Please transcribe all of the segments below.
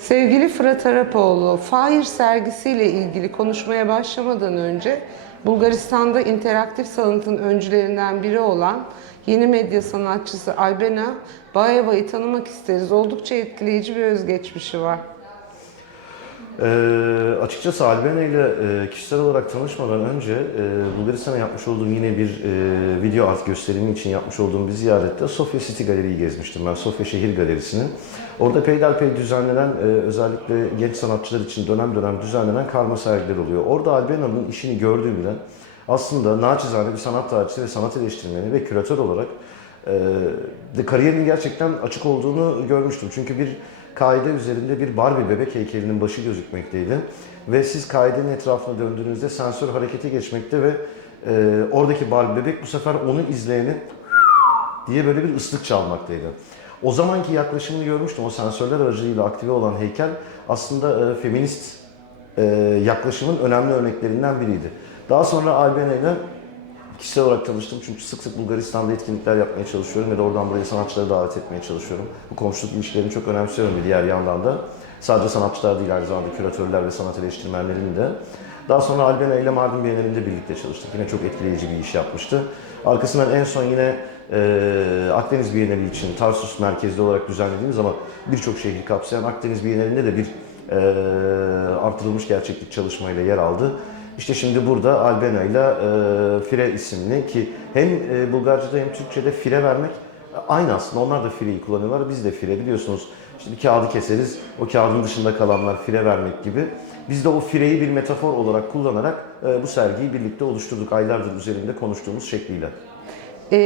Sevgili Fırat Arapoğlu, Fahir sergisiyle ilgili konuşmaya başlamadan önce Bulgaristan'da interaktif sanatın öncülerinden biri olan yeni medya sanatçısı Albena Bayeva'yı tanımak isteriz. Oldukça etkileyici bir özgeçmişi var. Açıkçası Albena ile kişisel olarak tanışmadan önce Bulgaristan'a yapmış olduğum yine bir video art gösterimi için yapmış olduğum bir ziyarette Sofia City Galeri'yi gezmiştim ben, Sofia Şehir Galerisi'ni. Orada peyderpey düzenlenen, özellikle genç sanatçılar için dönem dönem düzenlenen karma sergiler oluyor. Orada Albena'nın işini gördüğümde aslında naçizane bir sanat tarihçisi ve sanat eleştirmeni ve küratör olarak kariyerinin gerçekten açık olduğunu görmüştüm. Çünkü bir kaide üzerinde bir Barbie bebek heykelinin başı gözükmekteydi. Ve siz kaidenin etrafına döndüğünüzde sensör harekete geçmekte ve oradaki Barbie bebek bu sefer onu izleyeni diye böyle bir ıslık çalmaktaydı. O zamanki yaklaşımını görmüştüm. O sensörler aracılığıyla aktive olan heykel aslında feminist yaklaşımın önemli örneklerinden biriydi. Daha sonra Albena ile kişisel olarak tanıştım çünkü sık sık Bulgaristan'da etkinlikler yapmaya çalışıyorum ve de oradan buraya sanatçıları davet etmeye çalışıyorum. Bu komşuluk ilişkilerini çok önemsiyorum bir diğer yandan da. Sadece sanatçılar değil, aynı zamanda küratörler ve sanat eleştirmenlerin de. Daha sonra Albena ile Mardin Bienalinde birlikte çalıştık. Yine çok etkileyici bir iş yapmıştı. Arkasından en son yine Akdeniz Bienali için Tarsus merkezli olarak düzenlediğimiz ama birçok şehri kapsayan Akdeniz Bienalinde de bir artırılmış gerçeklik çalışmayla yer aldı. İşte şimdi burada Albena ile Fire isimli ki hem Bulgarca'da hem Türkçe'de fire vermek aynı aslında. Onlar da fireyi kullanıyorlar. Biz de fire biliyorsunuz. İşte bir kağıdı keseriz. O kağıdın dışında kalanlar fire vermek gibi. Biz de o fireyi bir metafor olarak kullanarak bu sergiyi birlikte oluşturduk. Aylardır üzerinde konuştuğumuz şekliyle.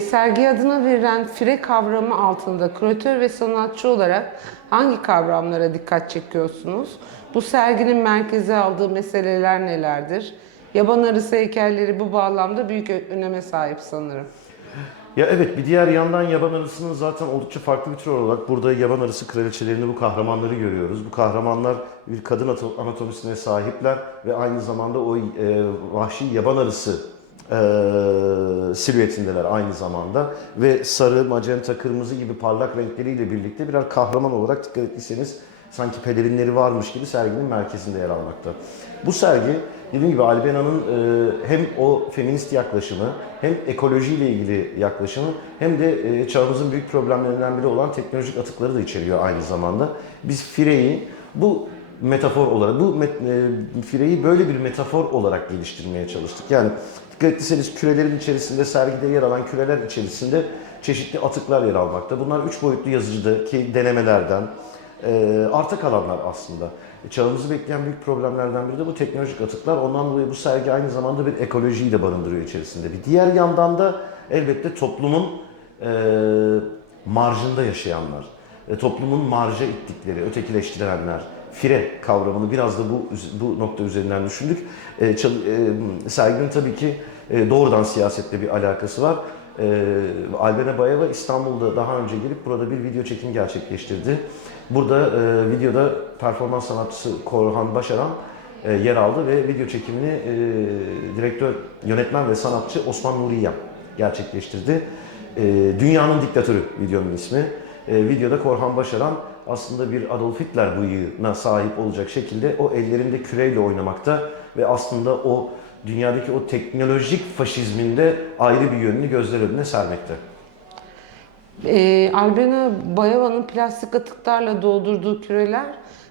Sergi adına verilen fire kavramı altında küratör ve sanatçı olarak hangi kavramlara dikkat çekiyorsunuz? Bu serginin merkeze aldığı meseleler nelerdir? Yaban arısı heykelleri bu bağlamda büyük öneme sahip sanırım. Ya evet, bir diğer yandan yaban arısının zaten oldukça farklı bir tür olarak burada yaban arısı kraliçelerini, bu kahramanları görüyoruz. Bu kahramanlar bir kadın anatomisine sahipler ve aynı zamanda o vahşi yaban arısı silüetindeler aynı zamanda ve sarı, magenta, kırmızı gibi parlak renkleriyle birlikte birer kahraman olarak dikkat ettiyseniz sanki pelerinleri varmış gibi serginin merkezinde yer almakta. Bu sergi dediğim gibi Albena'nın hem o feminist yaklaşımı hem ekolojiyle ilgili yaklaşımı hem de çağımızın büyük problemlerinden biri olan teknolojik atıkları da içeriyor aynı zamanda. Biz fireyi bu metafor olarak, fireyi böyle bir metafor olarak geliştirmeye çalıştık. Yani dikkat ettiyseniz kürelerin içerisinde, sergide yer alan küreler içerisinde çeşitli atıklar yer almakta. Bunlar 3 boyutlu yazıcıdaki denemelerden arta kalanlar aslında. Çağımızı bekleyen büyük problemlerden biri de bu teknolojik atıklar. Ondan dolayı bu sergi aynı zamanda bir ekolojiyi de barındırıyor içerisinde. Bir diğer yandan da elbette toplumun marjında yaşayanlar, toplumun marja ittikleri, ötekileştirilenler, fire kavramını biraz da bu nokta üzerinden düşündük. Serginin tabii ki doğrudan siyasetle bir alakası var. Albena Bayeva İstanbul'da daha önce gelip burada bir video çekim gerçekleştirdi. Burada videoda performans sanatçısı Korhan Başaran yer aldı ve video çekimini direktör, yönetmen ve sanatçı Osman Nuriyem gerçekleştirdi. Dünyanın Diktatörü videonun ismi. Videoda Korhan Başaran aslında bir Adolf Hitler bıyığına sahip olacak şekilde o ellerinde küreyle oynamakta ve aslında o dünyadaki o teknolojik faşizminde ayrı bir yönünü gözler önüne sermekte. Albena Bayeva'nın plastik atıklarla doldurduğu küreler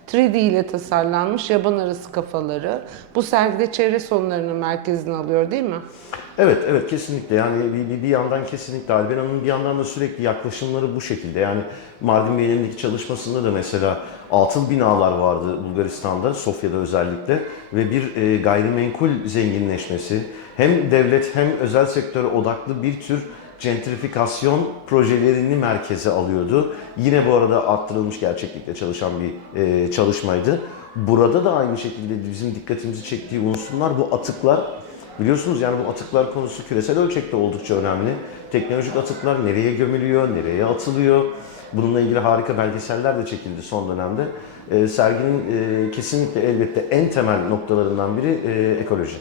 3D ile tasarlanmış yaban arısı kafaları. Bu sergide çevre sorunlarını merkezine alıyor değil mi? Evet, evet kesinlikle. Yani bir yandan kesinlikle Albena'nın bir yandan da sürekli yaklaşımları bu şekilde. Yani Mardin Bienalindeki çalışmasında da mesela atıl binalar vardı Bulgaristan'da, Sofya'da özellikle ve bir gayrimenkul zenginleşmesi, hem devlet hem özel sektöre odaklı bir tür gentrifikasyon projelerini merkeze alıyordu. Yine bu arada arttırılmış gerçeklikle çalışan bir çalışmaydı. Burada da aynı şekilde bizim dikkatimizi çektiği unsurlar bu atıklar. Biliyorsunuz yani bu atıklar konusu küresel ölçekte oldukça önemli. Teknolojik atıklar nereye gömülüyor, nereye atılıyor? Bununla ilgili harika belgeseller de çekildi son dönemde. Serginin kesinlikle elbette en temel noktalarından biri ekoloji.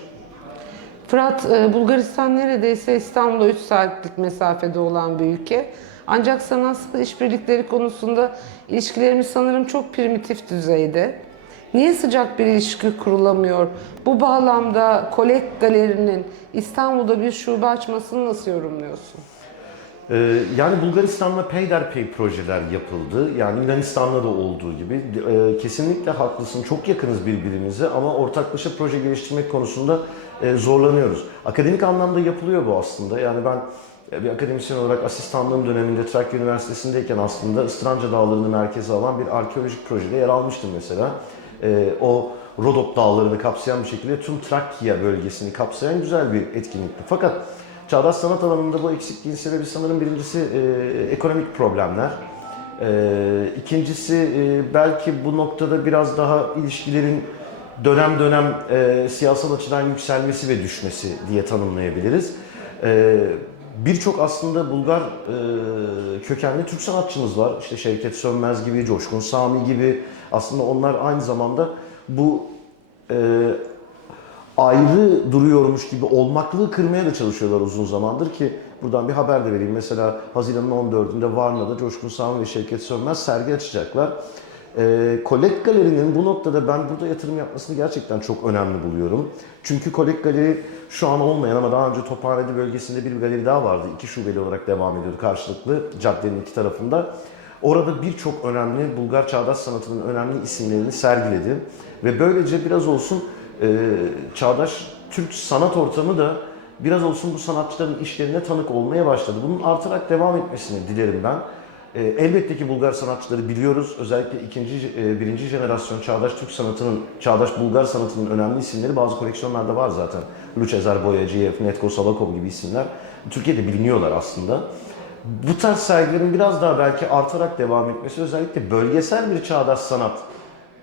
Fırat, Bulgaristan neredeyse İstanbul'a 3 saatlik mesafede olan bir ülke. Ancak sanatsal işbirlikleri konusunda ilişkilerimiz sanırım çok primitif düzeyde. Niye sıcak bir ilişki kurulamıyor? Bu bağlamda Kolek Galeri'nin İstanbul'da bir şube açmasını nasıl yorumluyorsun? Yani Bulgaristan'la peyderpey projeler yapıldı. Yani Yunanistan'la da olduğu gibi. Kesinlikle haklısın. Çok yakınız birbirimize ama ortaklaşa proje geliştirmek konusunda zorlanıyoruz. Akademik anlamda yapılıyor bu aslında. Yani ben bir akademisyen olarak asistanlığım döneminde Trakya Üniversitesi'ndeyken aslında Istranca Dağları'nı merkeze alan bir arkeolojik projede yer almıştım mesela. O Rodop Dağları'nı kapsayan bir şekilde tüm Trakya bölgesini kapsayan güzel bir etkinlikti. Fakat çağdaş sanat alanında bu eksikliğin sebebi sanırım birincisi ekonomik problemler. İkincisi belki bu noktada biraz daha ilişkilerin dönem dönem siyasal açıdan yükselmesi ve düşmesi diye tanımlayabiliriz. Birçok aslında Bulgar kökenli Türk sanatçımız var. İşte Şevket Sönmez gibi, Coşkun Sami gibi. Aslında onlar aynı zamanda bu ayrı duruyormuş gibi olmaklığı kırmaya da çalışıyorlar uzun zamandır ki buradan bir haber de vereyim. Mesela Haziran'ın 14'ünde Varna'da Coşkun Sami ve Şevket Sönmez sergi açacaklar. Kolek Galeri'nin bu noktada ben burada yatırım yapmasını gerçekten çok önemli buluyorum. Çünkü Kolek Galeri şu an olmayan ama daha önce Tophane'de bölgesinde bir galeri daha vardı. 2 şubeli olarak devam ediyordu karşılıklı caddenin iki tarafında. Orada birçok önemli Bulgar çağdaş sanatının önemli isimlerini sergiledi. Ve böylece biraz olsun çağdaş Türk sanat ortamı da biraz olsun bu sanatçıların işlerine tanık olmaya başladı. Bunun artarak devam etmesini dilerim ben. Elbette ki Bulgar sanatçıları biliyoruz. Özellikle birinci jenerasyon çağdaş Türk sanatının, çağdaş Bulgar sanatının önemli isimleri bazı koleksiyonlarda var zaten. Luçezar Boyacıyev, Netko Salakov gibi isimler. Türkiye'de biliniyorlar aslında. Bu tarz sergilerin biraz daha belki artarak devam etmesi özellikle bölgesel bir çağdaş sanat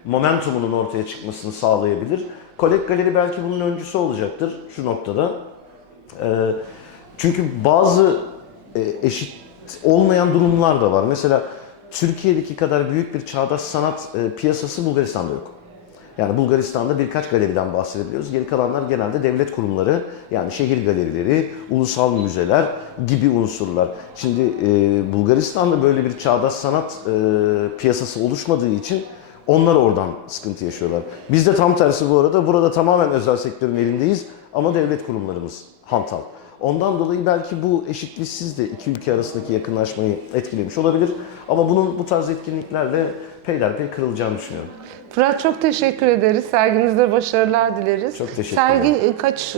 momentumunun ortaya çıkmasını sağlayabilir. Kolek Galeri belki bunun öncüsü olacaktır şu noktada. Çünkü bazı eşit olmayan durumlar da var. Mesela Türkiye'deki kadar büyük bir çağdaş sanat piyasası Bulgaristan'da yok. Yani Bulgaristan'da birkaç galeriden bahsedebiliyoruz. Geri kalanlar genelde devlet kurumları, yani şehir galerileri, ulusal müzeler gibi unsurlar. Şimdi Bulgaristan'da böyle bir çağdaş sanat piyasası oluşmadığı için onlar oradan sıkıntı yaşıyorlar. Biz de tam tersi bu arada. Burada tamamen özel sektörün elindeyiz ama devlet kurumlarımız hantal. Ondan dolayı belki bu eşitliksiz de iki ülke arasındaki yakınlaşmayı etkilemiş olabilir. Ama bunun bu tarz etkinliklerle peyderpey kırılacağını düşünüyorum. Fırat, çok teşekkür ederiz. Serginizde başarılar dileriz. Çok teşekkür ederim. Sergi kaç?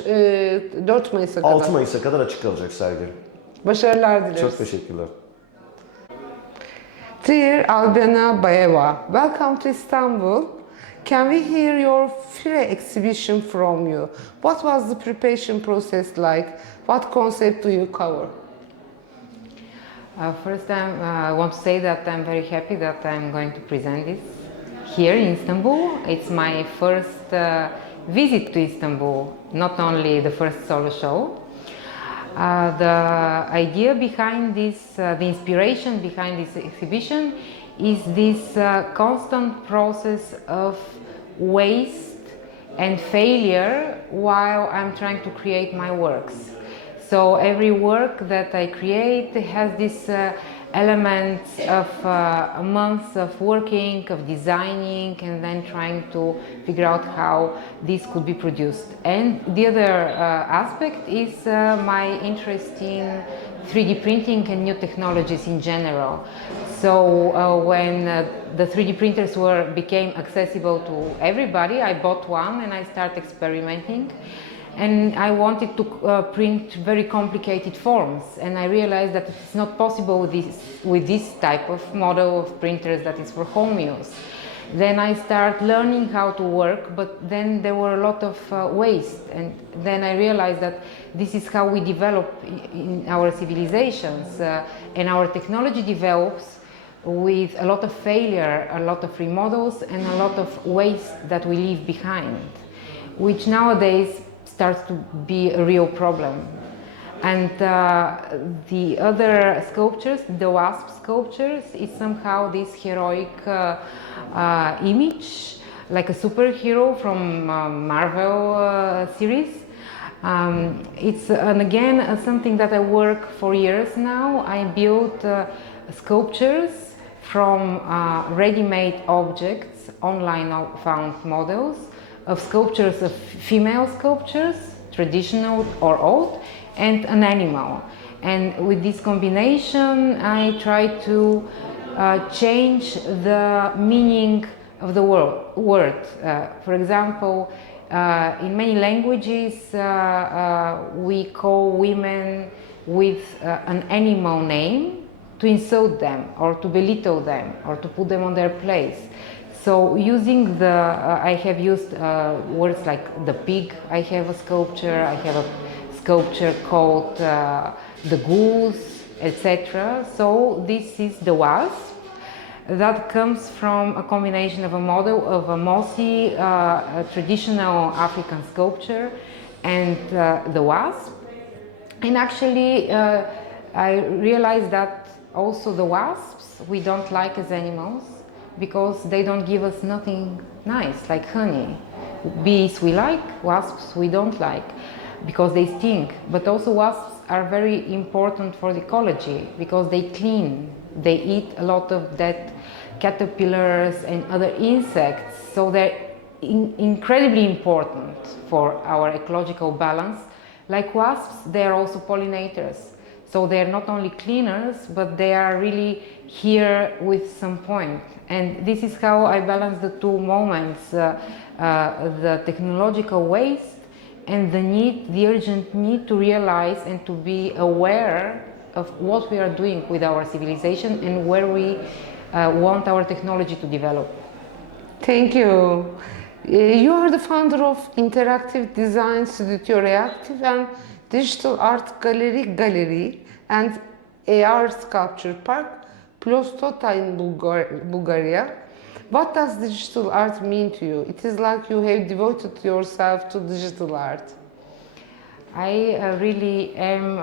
4 Mayıs'a kadar. 6 Mayıs'a kadar açık kalacak sergi. Başarılar dileriz. Çok teşekkürler. Dear Albina Bayeva, welcome to Istanbul. Can we hear your FIRE exhibition from you? What was the preparation process like? What concept do you cover? First, I want to say that I'm very happy that I'm going to present this here in Istanbul. It's my first visit to Istanbul, not only the first solo show. The idea behind this, the inspiration behind this exhibition is this constant process of waste and failure while I'm trying to create my works. So every work that I create has this elements of months of working, of designing, and then trying to figure out how this could be produced. And the other aspect is my interest in 3D printing and new technologies in general. So when the 3D printers became accessible to everybody, I bought one and I started experimenting. And I wanted to print very complicated forms, and I realized that it's not possible with this type of model of printers that is for home use. Then I started learning how to work, but then there were a lot of waste, and then I realized that this is how we develop in our civilizations, and our technology develops with a lot of failure, a lot of remodels, and a lot of waste that we leave behind, which nowadays starts to be a real problem. And the other sculptures, the wasp sculptures, is somehow this heroic image, like a superhero from Marvel series. It's and again something that I work for years now. I build sculptures from ready-made objects, online found models of sculptures of female sculptures, traditional or old, and an animal. And with this combination, I try to change the meaning of the word. For example, in many languages, we call women with an animal name to insult them or to belittle them or to put them on their place. So using I have used words like the pig. I have a sculpture. I have a sculpture called the goose, etc. So this is the wasp. That comes from a combination of a model of a mossy traditional African sculpture and the wasp. And actually I realized that also the wasps we don't like as animals because they don't give us nothing nice like honey. Bees we like, wasps we don't like because they sting. But also wasps are very important for the ecology because they clean. They eat a lot of dead caterpillars and other insects, so they're incredibly important for our ecological balance. Like wasps, they are also pollinators. So they're not only cleaners, but they are really here with some point. And this is how I balance the two moments, the technological waste and the urgent need to realize and to be aware of what we are doing with our civilization and where we want our technology to develop. Thank you. You are the founder of Interactive Design Studio Reactive and Digital Art Gallery and AR Sculpture Park, Plostota in Bulgaria. What does digital art mean to you? It is like you have devoted yourself to digital art. I really am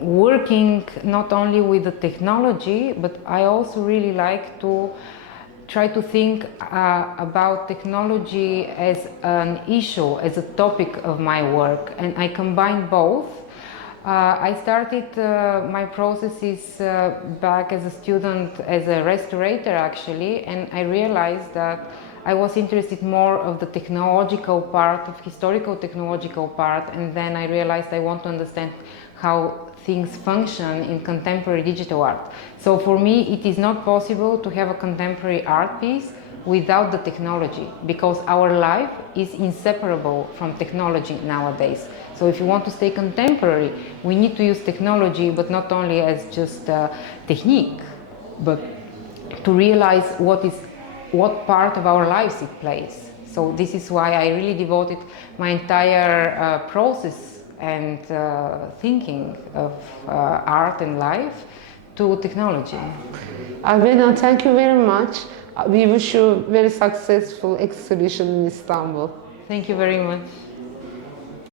working not only with the technology, but I also really like to try to think about technology as an issue, as a topic of my work, and I combine both. I started my processes back as a student, as a restorator actually, and I realized that I was interested more of the technological part, of historical technological part, and then I realized I want to understand how things function in contemporary digital art. So for me, it is not possible to have a contemporary art piece without the technology, because our life is inseparable from technology nowadays. So if you want to stay contemporary, we need to use technology, but not only as just a technique, but to realize what part of our lives it plays. So this is why I really devoted my entire process and thinking of art and life to technology. Alvena, thank you very much. We wish you a very successful exhibition in Istanbul. Thank you very much.